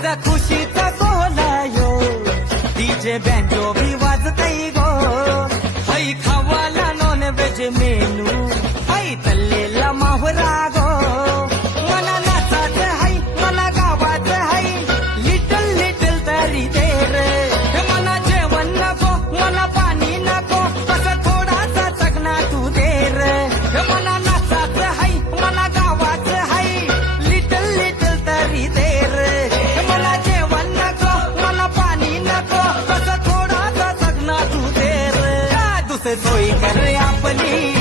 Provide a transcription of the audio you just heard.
आज खुशीचा सोहळा यो DJ banjo भी वाजतई गो हई खावाला नॉन व्हेज मेनू हई तल्लेला माहुरा गो मना नाचाच हई मना गावाच हई लिटल लिटल तरी दे रे मना जेवण नको मना पाणी नको असं थोडासा चकना तू दे रे मना नाचाच हई मना गावाच हई लिटल लिटल तरी दे रे मला जेवण नको मला पाणी नको असं थोडासा चकना तू दे रे दुसरी सोय कर आपली